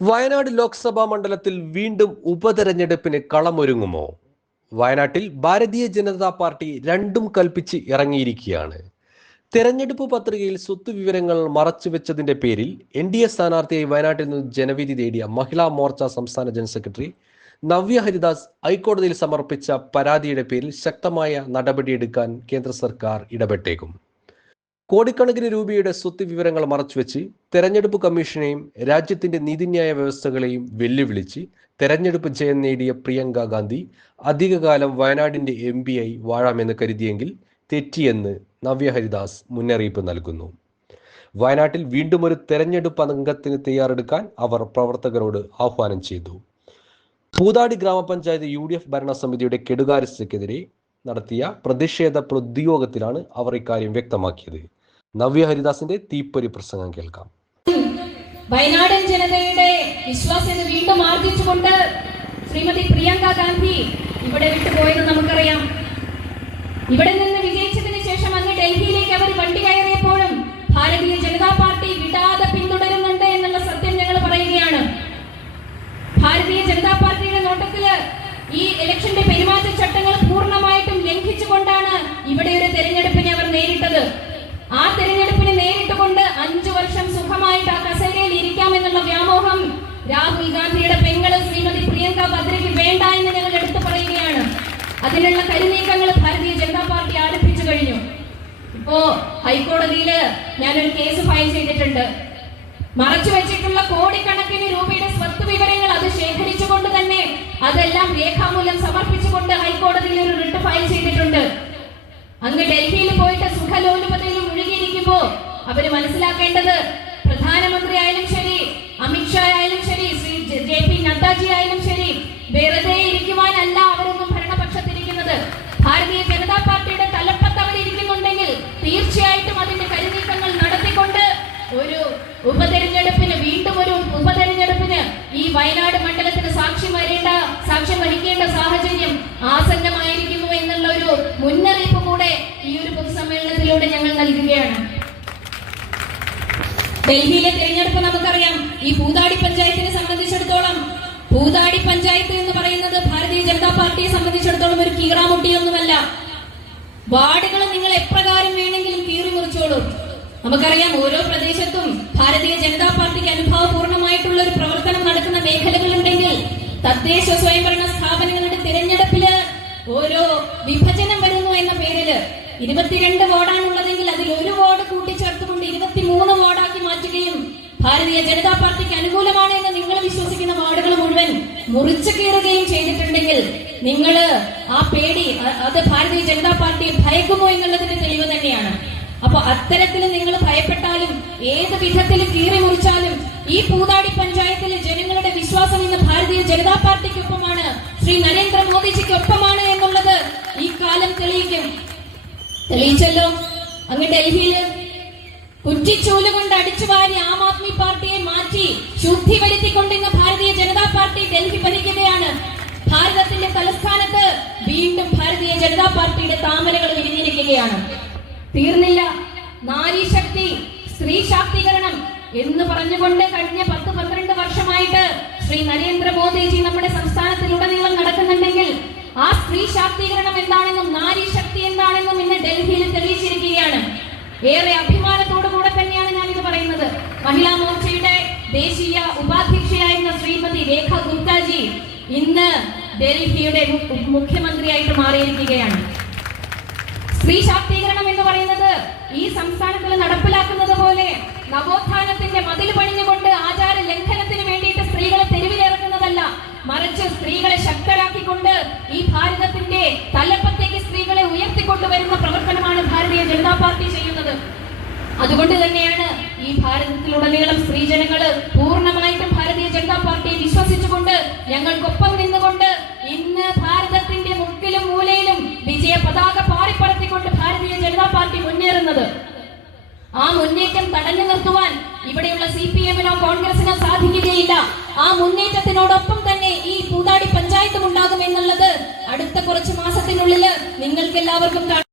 വയനാട് ലോക്സഭാ മണ്ഡലത്തിൽ വീണ്ടും ഉപതെരഞ്ഞെടുപ്പിന് കളമൊരുങ്ങുമോ? വയനാട്ടിൽ ഭാരതീയ ജനതാ പാർട്ടി രണ്ടും കൽപ്പിച്ച് ഇറങ്ങിയിരിക്കുകയാണ്. തെരഞ്ഞെടുപ്പ് പത്രികയിൽ സ്വത്ത് വിവരങ്ങൾ മറച്ചുവെച്ചതിന്റെ പേരിൽ എൻ ഡി എ സ്ഥാനാർത്ഥിയായി വയനാട്ടിൽ നിന്ന് ജനവിധി തേടിയ മഹിളാ മോർച്ച സംസ്ഥാന ജനറൽ സെക്രട്ടറി നവ്യ ഹരിദാസ് ഹൈക്കോടതിയിൽ സമർപ്പിച്ച പരാതിയുടെ പേരിൽ ശക്തമായ നടപടിയെടുക്കാൻ കേന്ദ്ര സർക്കാർ ഇടപെട്ടേക്കും. കോടിക്കണക്കിന് രൂപയുടെ സ്വത്ത് വിവരങ്ങൾ മറച്ചുവെച്ച് തെരഞ്ഞെടുപ്പ് കമ്മീഷനെയും രാജ്യത്തിന്റെ നീതിന്യായ വ്യവസ്ഥകളെയും വെല്ലുവിളിച്ച് തെരഞ്ഞെടുപ്പ് ജയം നേടിയ പ്രിയങ്ക ഗാന്ധി അധികകാലം വയനാടിന്റെ എം പി ആയി വാഴാമെന്ന് കരുതിയെങ്കിൽ തെറ്റിയെന്ന് നവ്യ ഹരിദാസ് മുന്നറിയിപ്പ് നൽകുന്നു. വയനാട്ടിൽ വീണ്ടും ഒരു തെരഞ്ഞെടുപ്പ് അംഗത്തിന് തയ്യാറെടുക്കാൻ അവർ പ്രവർത്തകരോട് ആഹ്വാനം ചെയ്തു. പൂതാടി ഗ്രാമപഞ്ചായത്ത് യു ഡി എഫ് ഭരണസമിതിയുടെ കെടുകാര്യസ്ഥക്കെതിരെ നടത്തിയ പ്രതിഷേധ പ്രതിയോഗത്തിലാണ് അവർ ഇക്കാര്യം വ്യക്തമാക്കിയത്. നവ്യ ഹരിദാസിന്റെ തീപ്പൊരി പ്രസംഗം കേൾക്കാം. വയനാടൻ ജനതയുടെ വിശ്വാസ്യത വീണ്ടും ആർജിച്ചുകൊണ്ട് ശ്രീമതി പ്രിയങ്ക ഗാന്ധി ഇവിടെ വിട്ടുപോയെന്ന് നമുക്കറിയാം. ഇവിടെ നിന്ന് വിജയിച്ചതിന് ശേഷം അങ്ങ് ഡൽഹിയിലേക്ക് അവർ വണ്ടി കയറിയപ്പോഴും ഭാരതീയ ജനതാ പാർട്ടി വിടാതെ പിന്തുടരുന്നുണ്ട് എന്നുള്ള സത്യം ഞങ്ങൾ പറയുകയാണ് ഭാരതീയ ജനതാ പാർട്ടിയുടെ നോട്ടത്തിൽ ഈ ഇലക്ഷന്റെ പെരുമാറ്റച്ചട്ടങ്ങൾ പൂർണമായിട്ടും ലംഘിച്ചുകൊണ്ടാണ് ഇവിടെ ഒരു തെരഞ്ഞെടുപ്പിനെ അവർ നേരിട്ടത് ആ തെരഞ്ഞെടുപ്പിനെ നേരിട്ടുകൊണ്ട് അഞ്ചു വർഷം സുഖമായിട്ട് ആ കസേരയിൽ ഇരിക്കാമെന്നുള്ള വ്യാമോഹം രാഹുൽ ഗാന്ധിയുടെ പെങ്ങൾ ശ്രീമതി പ്രിയങ്ക ഭദ്രയ്ക്ക് വേണ്ട എന്ന് ഞങ്ങൾ എടുത്തു പറയുകയാണ്. അതിനുള്ള കരുനീക്കങ്ങൾ ഭാരതീയ ജനതാ പാർട്ടി ആരംഭിച്ചു കഴിഞ്ഞു. ഇപ്പോ ഹൈക്കോടതിയിൽ ഞാനൊരു കേസ് ഫയൽ ചെയ്തിട്ടുണ്ട്. മറച്ചു വെച്ചിട്ടുള്ള കോടിക്കണക്കിന് രൂപയുടെ സ്വത്ത് വിവരങ്ങൾ അത് ശേഖരിച്ചുകൊണ്ട് തന്നെ അതെല്ലാം രേഖാമൂലം സമർപ്പിച്ചുകൊണ്ട് ഹൈക്കോടതിയിൽ ഒരു റിട്ട് ഫയൽ ചെയ്തിട്ടുണ്ട്. അങ്ങ് ഡൽഹിയിൽ പോയിട്ട് മുഴുകിയിരിക്കുമ്പോ അവർ മനസ്സിലാക്കേണ്ടത് പ്രധാനമന്ത്രി ആയാലും ശരി അമിത്ഷാ ആയാലും ശരി ശ്രീ ജെ- ജെ പി നദ്ദാജി ആയാലും ശരി വെറുതെ ഇരിക്കുവാനല്ല അവരൊന്നും ഭരണപക്ഷത്തിരിക്കുന്നത് ഭാരതീയ ജനതാ പാർട്ടിയുടെ തലപ്പത്ത് അവരിയ്ക്കുന്നുണ്ടെങ്കിൽ തീർച്ചയായിട്ടും അതിന്റെ കരുനീക്കങ്ങൾ നടത്തിക്കൊണ്ട് ഒരു ഉപതെരഞ്ഞെടുപ്പിന് വീണ്ടും ഒരു ഉപതെരഞ്ഞെടുപ്പിന് ഈ വയനാട് മണ്ഡലത്തിന് സാക്ഷ്യം വരേണ്ട സാക്ഷ്യം വഹിക്കേണ്ട സാഹചര്യം ആസന്നമായിരിക്കുന്നു എന്നുള്ള ഒരു മുന്നറിയിപ്പ് കൂടെ ഈ ഒരു പൊതുസമ്മേളനത്തിലൂടെ ഞങ്ങൾ നൽകുകയാണ് ഡൽഹിയിലെ തെരഞ്ഞെടുപ്പ് നമുക്കറിയാം. ഈ പൂതാടി പഞ്ചായത്തിനെ സംബന്ധിച്ചിടത്തോളം പൂതാടി പഞ്ചായത്ത് എന്ന് പറയുന്നത് ഭാരതീയ ജനതാ പാർട്ടിയെ സംബന്ധിച്ചിടത്തോളം ഒരു കീറാമുട്ടിയൊന്നുമല്ല. വാർഡുകൾ നിങ്ങൾ എപ്രകാരം വേണമെങ്കിലും കീറി മുറിച്ചോളൂ നമുക്കറിയാം ഓരോ പ്രദേശത്തും ഭാരതീയ ജനതാ പാർട്ടിക്ക് അനുഭവപൂർണമായിട്ടുള്ള ഒരു പ്രവർത്തനം നടക്കുന്ന മേഖലകളുണ്ടെങ്കിൽ തദ്ദേശ സ്വയംഭരണ ഇരുപത്തിരണ്ട് വാർഡാണുള്ളതെങ്കിൽ അതിൽ ഒരു വാർഡ് കൂട്ടിച്ചേർത്തുകൊണ്ട് ഇരുപത്തിമൂന്ന് വാർഡാക്കി മാറ്റുകയും ഭാരതീയ ജനതാ പാർട്ടിക്ക് അനുകൂലമാണ് എന്ന് നിങ്ങൾ വിശ്വസിക്കുന്ന വാർഡുകൾ മുഴുവൻ മുറിച്ചു കീറുകയും ചെയ്തിട്ടുണ്ടെങ്കിൽ നിങ്ങൾ ആ പേടി അത് ഭാരതീയ ജനതാ പാർട്ടിയെ ഭയക്കുമോ എന്നുള്ളതിന്റെ തെളിവ് തന്നെയാണ്. അപ്പൊ അത്തരത്തിൽ നിങ്ങൾ ഭയപ്പെട്ടാലും ഏത് വിധത്തിൽ കീറി മുറിച്ചാലും ഈ പൂതാടി പഞ്ചായത്തിലെ ജനങ്ങളുടെ വിശ്വാസം ഇന്ന് ഭാരതീയ ജനതാ പാർട്ടിക്കൊപ്പമാണ് ശ്രീ നരേന്ദ്രമോദിജിക്കൊപ്പമാണ് എന്നുള്ളത് ഈ കാലം തെളിയിക്കും. തെളിയിച്ചല്ലോ. അങ്ങ് ഡൽഹിയിൽ കുറ്റിച്ചൂൽ കൊണ്ട് അടിച്ചു വാരി ആം ആദ്മി പാർട്ടിയെ മാറ്റി ശുദ്ധി വരുത്തിക്കൊണ്ടിരുന്ന ഭാരതീയ ജനതാ പാർട്ടി ഡൽഹി ഭരിക്കുകയാണ്. ഭാരതത്തിന്റെ തലസ്ഥാനത്ത് വീണ്ടും ഭാരതീയ ജനതാ പാർട്ടിയുടെ താമരകൾ വിരിഞ്ഞിരിക്കുകയാണ്. തീർന്നില്ല. നാരി ശക്തി സ്ത്രീ ശാക്തീകരണം എന്ന് പറഞ്ഞുകൊണ്ട് കഴിഞ്ഞ പത്ത് പന്ത്രണ്ട് വർഷമായിട്ട് ശ്രീ നരേന്ദ്രമോദിജി നമ്മുടെ സംസ്ഥാനത്തിലുടനീളം നടക്കുന്നുണ്ടെങ്കിൽ ആ സ്ത്രീ ശാക്തീകരണം എന്താണെന്നും നാരി ശക്തി എന്താണെന്നും ഇന്ന് ഡൽഹിയിൽ തെളിയിച്ചിരിക്കുകയാണ് ഏറെ അഭിമാനത്തോടു കൂടെ തന്നെയാണ് ഞാൻ ഇത് പറയുന്നത്. മഹിളാ മോർച്ചയുടെ ദേശീയ ഉപാധ്യക്ഷയായിരുന്ന ശ്രീമതി രേഖ ഗുപ്താജി ഇന്ന് ഡൽഹിയുടെ മുഖ്യമന്ത്രിയായിട്ട് മാറിയിരിക്കുകയാണ്. സ്ത്രീ ശാക്തീകരണം എന്ന് പറയുന്നത് ഈ സംസ്ഥാനത്തിൽ നടപ്പിലാക്കുന്നത് പോലെ നവോത്ഥാനത്തിന്റെ മതിൽ പണിഞ്ഞുകൊണ്ട് ആചാര ലംഘനത്തിന് വേണ്ടിയിട്ട് സ്ത്രീകളെ തെരുവിലിറക്കുന്നതല്ല. മറിച്ച് സ്ത്രീകളെ ശക്തരാക്കിക്കൊണ്ട് ഈ ഭാരതത്തിന്റെ തലപ്പത്തേക്ക് ഉയർത്തിക്കൊണ്ടുവരുന്ന പ്രവർത്തനമാണ് ഭാരതീയ ജനതാ പാർട്ടി ചെയ്യുന്നത്. അതുകൊണ്ട് തന്നെയാണ് ഈ ഭാരതത്തിലുടനീളം സ്ത്രീജനങ്ങൾ പൂർണമായിട്ടും ഭാരതീയ ജനതാ പാർട്ടിയെ വിശ്വസിച്ചുകൊണ്ട് ഞങ്ങൾക്കൊപ്പം നിന്നുകൊണ്ട് ഇന്ന് ഭാരതത്തിന്റെ മുക്കിലും മൂലയിലും വിജയ പതാക പാറിപ്പറത്തിക്കൊണ്ട് ഭാരതീയ ജനതാ പാർട്ടി മുന്നേറുന്നത്. ആ മുന്നേറ്റം തടഞ്ഞു നിർത്തുവാൻ ഇവിടെയുള്ള സി പി എമ്മിനോ കോൺഗ്രസിനോ സാധിക്കുകയില്ല ആ മുന്നേറ്റത്തിനോടൊപ്പം തന്നെ ഈ പൂതാടി പഞ്ചായത്തും ഉണ്ടാകും എന്നുള്ളത് അടുത്ത കുറച്ച് മാസത്തിനുള്ളിൽ നിങ്ങൾക്ക് എല്ലാവർക്കും